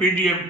PDM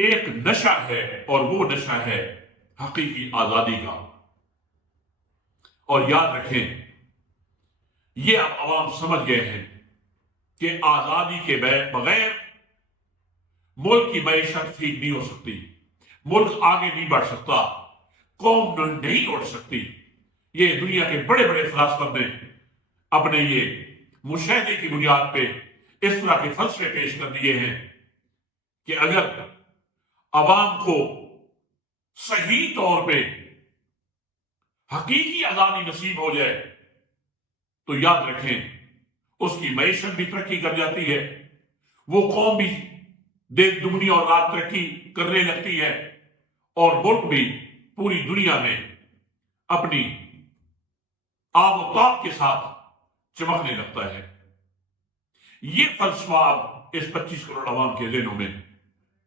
ایک نشہ ہے، اور وہ نشہ ہے حقیقی آزادی کا۔ اور یاد رکھیں، یہ اب عوام سمجھ گئے ہیں کہ آزادی کے بغیر ملک کی معیشت ٹھیک نہیں ہو سکتی، ملک آگے نہیں بڑھ سکتا، قوم نہیں اٹھ سکتی۔ یہ دنیا کے بڑے بڑے فلاسفر نے اپنے یہ مشاہدے کی بنیاد پہ اس طرح کے فلسفے پیش کر دیے ہیں کہ اگر عوام کو صحیح طور پہ حقیقی آزادی نصیب ہو جائے تو یاد رکھیں اس کی معیشت بھی ترقی کر جاتی ہے، وہ قوم بھی دگنی اور رات ترقی کرنے لگتی ہے، اور ملک بھی پوری دنیا میں اپنی آب و تاب کے ساتھ چمکنے لگتا ہے۔ یہ فلسفہ اب اس 25 کروڑ عوام کے ذہنوں میں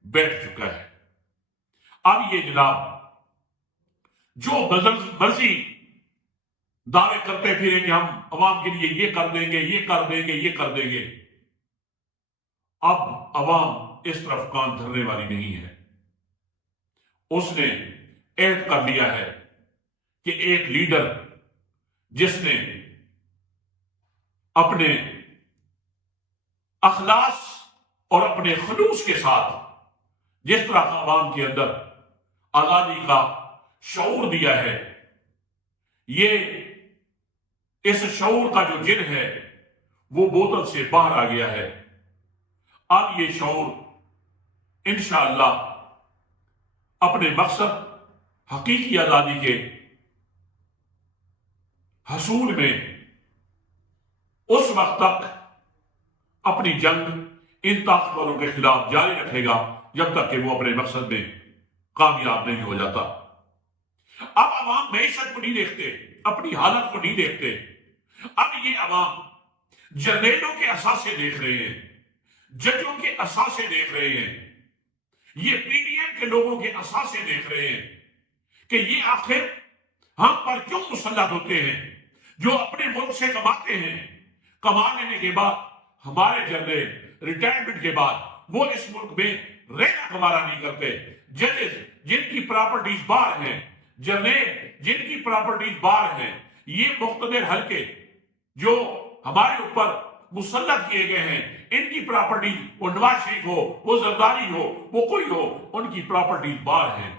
بیٹھ چکا ہے۔ اب یہ جناب جو مرضی دعوے کرتے پھرے کہ ہم عوام کے لیے یہ کر دیں گے، یہ کر دیں گے، یہ کر دیں گے، اب عوام اس طرف کان دھرنے والی نہیں ہے۔ اس نے عہد کر لیا ہے کہ ایک لیڈر جس نے اپنے اخلاص اور اپنے خلوص کے ساتھ جس طرح کا عوام کے اندر آزادی کا شعور دیا ہے، یہ اس شعور کا جو جن ہے وہ بوتل سے باہر آ گیا ہے۔ اب یہ شعور انشاءاللہ اپنے مقصد حقیقی آزادی کے حصول میں اس وقت تک اپنی جنگ ان طاقتوروں کے خلاف جاری رکھے گا جب تک کہ وہ اپنے مقصد میں کامیاب نہیں ہو جاتا۔ اب عوام معیشت کو نہیں دیکھتے، اپنی حالت کو نہیں دیکھتے، اب یہ عوام جرنیلوں کے اثاثے دیکھ رہے ہیں، ججوں کے اثاثے دیکھ رہے ہیں، یہ پی ڈی ایم کے لوگوں کے اثاثے دیکھ رہے ہیں کہ یہ آخر ہم پر کیوں مسلط ہوتے ہیں، جو اپنے ملک سے کماتے ہیں، کما لینے کے بعد ہمارے جنرل ریٹائرمنٹ کے بعد وہ اس ملک میں رہنا گوارا نہیں کرتے، ججز جن کی پراپرٹیز باہر ہیں، جرنیل جن کی پراپرٹیز باہر ہیں، یہ مقتدر حلقے جو ہمارے اوپر مسلط کیے گئے ہیں، ان کی پراپرٹیز، وہ نواز شریف ہو، وہ زرداری ہو، وہ کوئی ہو، ان کی پراپرٹیز باہر ہیں،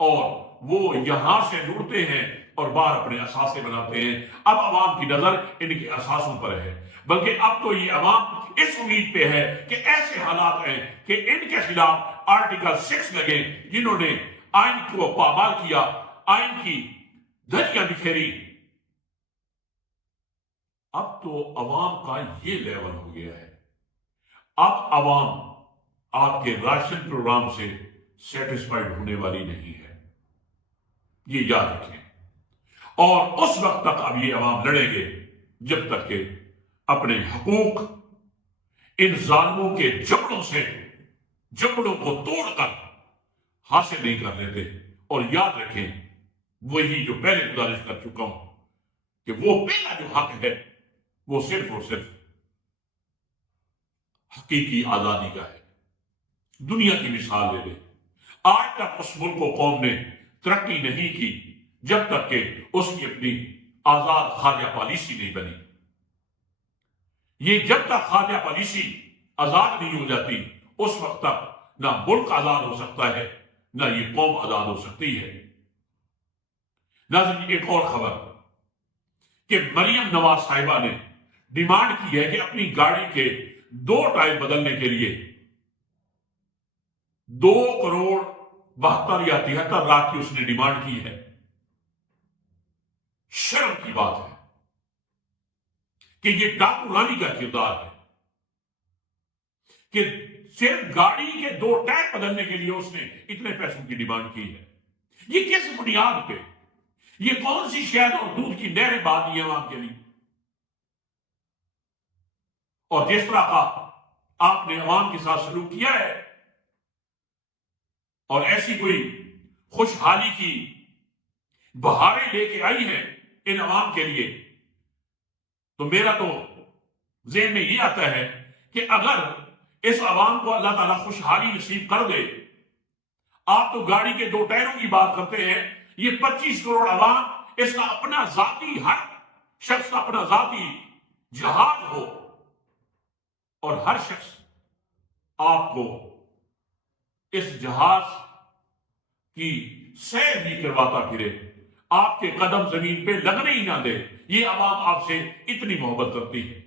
اور وہ یہاں سے لوٹتے ہیں اور باہر اپنے اثاثے بناتے ہیں۔ اب عوام کی نظر ان کے اثاثوں پر ہے، بلکہ اب تو یہ عوام اس امید پہ ہے کہ ایسے حالات ہیں کہ ان کے خلاف آرٹیکل 6 لگے، جنہوں نے آئین کو پامال کیا، آئین کی دھجیاں بکھیری۔ اب تو عوام کا یہ لیول ہو گیا ہے، اب عوام آپ کے راشن پروگرام سے سیٹسفائیڈ ہونے والی نہیں ہے، یہ یاد رکھیں۔ اور اس وقت تک اب یہ عوام لڑیں گے جب تک کہ اپنے حقوق ان ظالموں کے جبڑوں کو توڑ کر حاصل نہیں کر لیتے۔ اور یاد رکھیں، وہی جو پہلے گزارش کر چکا ہوں کہ وہ پہلا جو حق ہے وہ صرف اور صرف حقیقی آزادی کا ہے۔ دنیا کی مثال لے لیں، آج تک اس ملک و قوم نے ترقی نہیں کی جب تک کہ اس کی اپنی آزاد خارجہ پالیسی نہیں بنی۔ یہ جب تک خارجہ پالیسی آزاد نہیں ہو جاتی اس وقت تک نہ ملک آزاد ہو سکتا ہے، نہ یہ قوم آزاد ہو سکتی ہے۔ ناظرین، ایک اور خبر کہ مریم نواز صاحبہ نے ڈیمانڈ کی ہے کہ اپنی گاڑی کے 2 ٹائر بدلنے کے لیے 2,72 یا 73 لاکھ کی اس نے ڈیمانڈ کی ہے۔ شرم کی بات ہے کہ یہ ڈاکو رانی کا کردار ہے کہ صرف گاڑی کے 2 ٹائر بدلنے کے لیے اس نے اتنے پیسوں کی ڈیمانڈ کی ہے۔ یہ کس بنیاد پہ؟ یہ کون سی شہد اور دودھ کی نہریں بہا دی ہیں عوام کے لیے؟ اور جس طرح کا آپ نے عوام کے ساتھ سلوک کیا ہے اور ایسی کوئی خوشحالی کی بہاریں لے کے آئی ہیں ان عوام کے لیے، تو میرا تو ذہن میں یہ آتا ہے کہ اگر اس عوام کو اللہ تعالیٰ خوشحالی نصیب کر دے آپ تو گاڑی کے 2 ٹائروں کی بات کرتے ہیں، یہ 25 کروڑ عوام، اس کا اپنا ذاتی، ہر شخص کا اپنا ذاتی جہاز ہو، اور ہر شخص آپ کو اس جہاز کی سیر بھی کرواتا پھرے، آپ کے قدم زمین پہ لگنے ہی نہ دے، یہ عوام آپ سے اتنی محبت کرتی ہے۔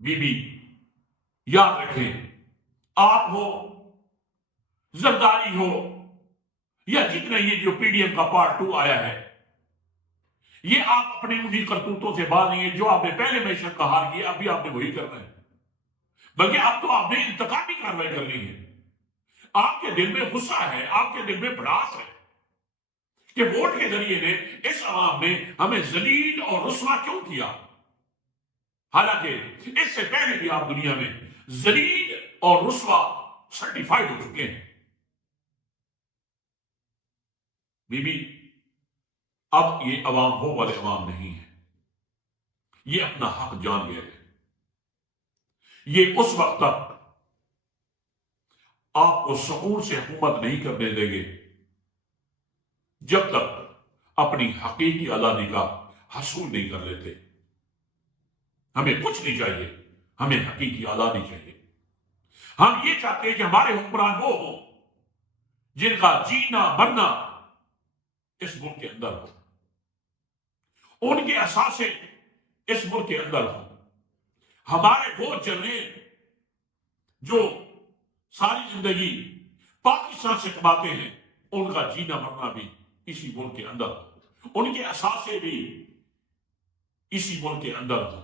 بی بی یاد رکھیں، آپ ہو، زرداری ہو، یا جتنا یہ جو پی ڈی ایم کا پارٹ 2 آیا ہے، یہ آپ اپنے انہی کرتوتوں سے باز نہیں ہے جو آپ نے پہلے معیشت کا حال کیا، ابھی آپ نے وہی کرنا ہے، بلکہ اب تو آپ نے انتقامی کارروائی کرنی ہے۔ آپ کے دل میں غصہ ہے، آپ کے دل میں بڑاس ہے کہ ووٹ کے ذریعے نے اس عوام نے ہمیں ذلیل اور رسوا کیوں کیا، حالانکہ اس سے پہلے بھی آپ دنیا میں ذلیل اور رسوا سرٹیفائیڈ ہو چکے ہیں۔ بی بی اب یہ عوام وہ والے عوام نہیں ہے، یہ اپنا حق جان گئے ہیں، یہ اس وقت تک آپ کو سکون سے حکومت نہیں کرنے دیں گے جب تک اپنی حقیقی آزادی کا حصول نہیں کر لیتے۔ ہمیں کچھ نہیں چاہیے، ہمیں حقیقی آزادی چاہیے۔ ہم یہ چاہتے ہیں کہ ہمارے حکمران وہ ہوں جن کا جینا مرنا اس ملک کے اندر ہو، ان کے اثاثے اس ملک کے اندر ہوں۔ ہمارے وہ جنرل جو ساری زندگی پاکستان سے کماتے ہیں، ان کا جینا مرنا بھی اسی ملک کے اندر ہو، ان کے اثاثے بھی اسی ملک کے اندر ہوں،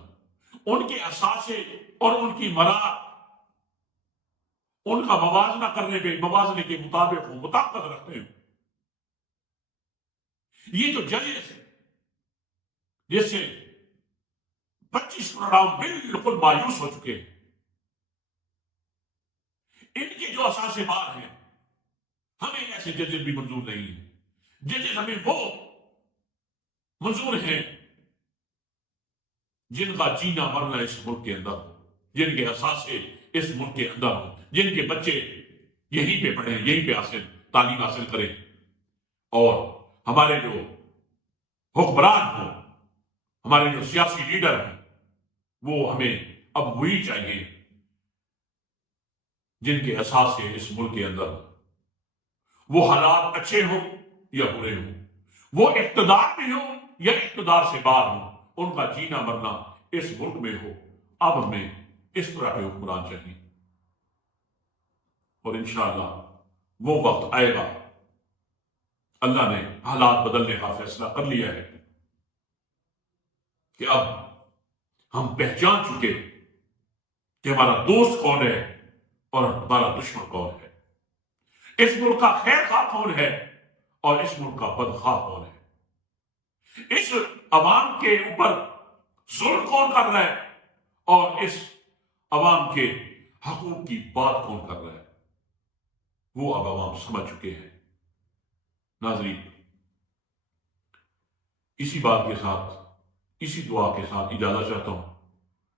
ان کے اثاثے اور ان کی مراد ان کا موازنہ کرنے پہ موازنے کے مطابق ہو، مطابقت رکھتے ہیں۔ یہ جو ججز ہیں جس سے 25 کروڑ بالکل مایوس ہو چکے ہیں، ان کے جو اثاثے بار ہیں، ہمیں ایسے ججز بھی منظور نہیں ہیں۔ ججز ہمیں وہ منظور ہیں جن کا جینا مرنا اس ملک کے اندر ہو، جن کے اثاثے اس ملک کے اندر ہو، جن کے بچے یہیں پہ پڑھیں، یہیں پہ تعلیم حاصل کریں، اور ہمارے جو حکمران ہوں، ہمارے جو سیاسی لیڈر ہیں، وہ ہمیں اب وہی چاہیے جن کے اثاثے اس ملک کے اندر ہوں، وہ حالات اچھے ہوں یا برے ہوں، وہ اقتدار میں ہوں یا اقتدار سے باہر ہوں، ان کا جینا مرنا اس ملک میں ہو۔ اب ہمیں اس طرح کے حکمران چاہیے، اور انشاءاللہ وہ وقت آئے گا، اللہ نے حالات بدلنے کا فیصلہ کر لیا ہے کہ اب ہم پہچان چکے کہ ہمارا دوست کون ہے اور ہمارا دشمن کون ہے، اس ملک کا خیر خواہ کون ہے اور اس ملک کا بدخواہ کون ہے، اس عوام کے اوپر ظلم کون کر رہا ہے اور اس عوام کے حقوق کی بات کون کر رہا ہے، وہ اب عوام سمجھ چکے ہیں۔ ناظرین، اسی بات کے ساتھ، اسی دعا کے ساتھ اجازت چاہتا ہوں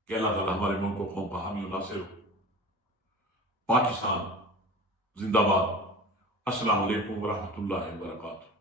کہ اللہ تعالیٰ ہمارے ملک و قوم کا حامی و ناصر ہو۔ پاکستان زندہ باد۔ السلام علیکم ورحمۃ اللہ وبرکاتہ۔